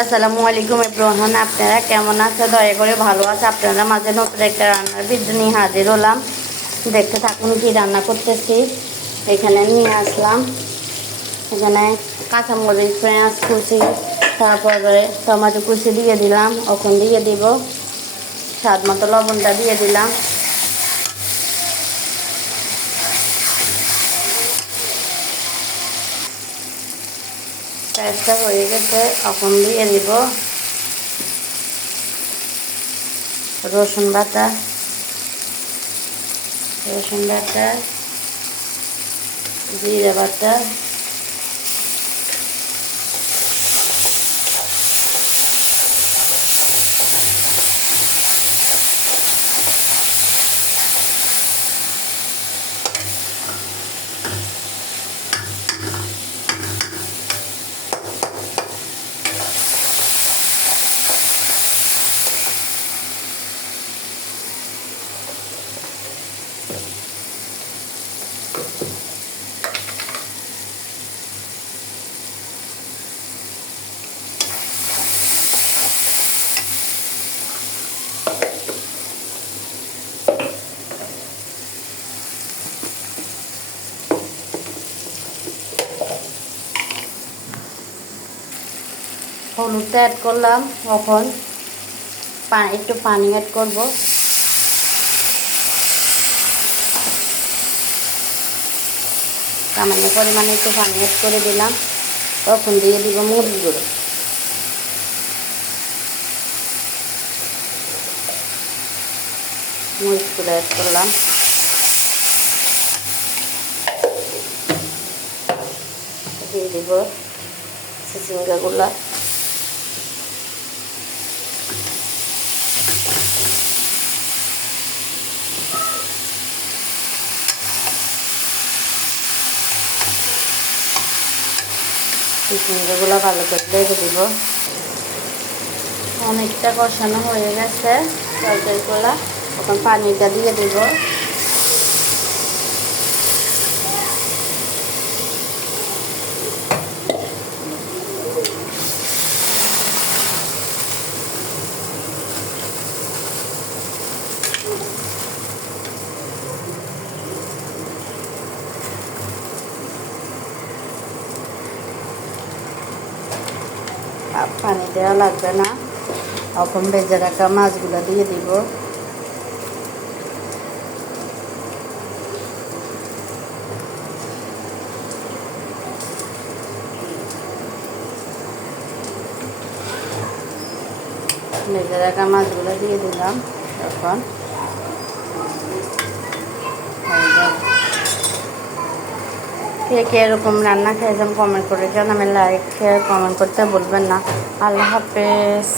আসসালামু আলাইকুম এভরিওয়ান, আপনারা কেমন আছে? দয়া করে ভালো আছে। আপনারা মাঝে নতুন একটা রান্নার ভিডিও নিয়ে হাজির হলাম। দেখতে থাকুন কি রান্না করতেছি। এখানে নিয়ে আসলাম, এখানে কাঁচামরিচ, পেঁয়াজ কুচি, তারপরে টমেটো কুচি দিয়ে দিলাম। এখন দিয়ে দিব স্বাদ মতো লবণটা দিয়ে দিলাম। পেঁয়াজটা হয়ে গেছে, এখন দিয়ে দিব রসুন বাটা, জিরে বাটা, হলুদটা অ্যাড করলাম। এখন একটু পানি অ্যাড করব। সামান্য পরিমাণে একটু পানি অ্যাড করে দিলাম। তখন দিয়ে দিব মরিচ গুঁড়ো। মরিচ গুঁড়ো অ্যাড করলাম। দিয়ে দিব চিচিঙ্গাগুলা। চিচিঙ্গাগুলো ভালো করে লেগে দিব। অনেকটা কষানো হয়ে গেছে তরকারিগুলা। এখন পানিটা দিয়ে দিব। পানি দেওয়া লাগবে না। এখন ভেজে রাখা মাছগুলো দিয়ে দিব। ভেজে রাখা মাছগুলো দিয়ে দিলাম। এখন কে কে এরকম রান্না খেয়েছেন কমেন্ট করে জানাবেন। লাইক শেয়ার কমেন্ট করতে বলবেন না। আল্লাহ হাফেজ।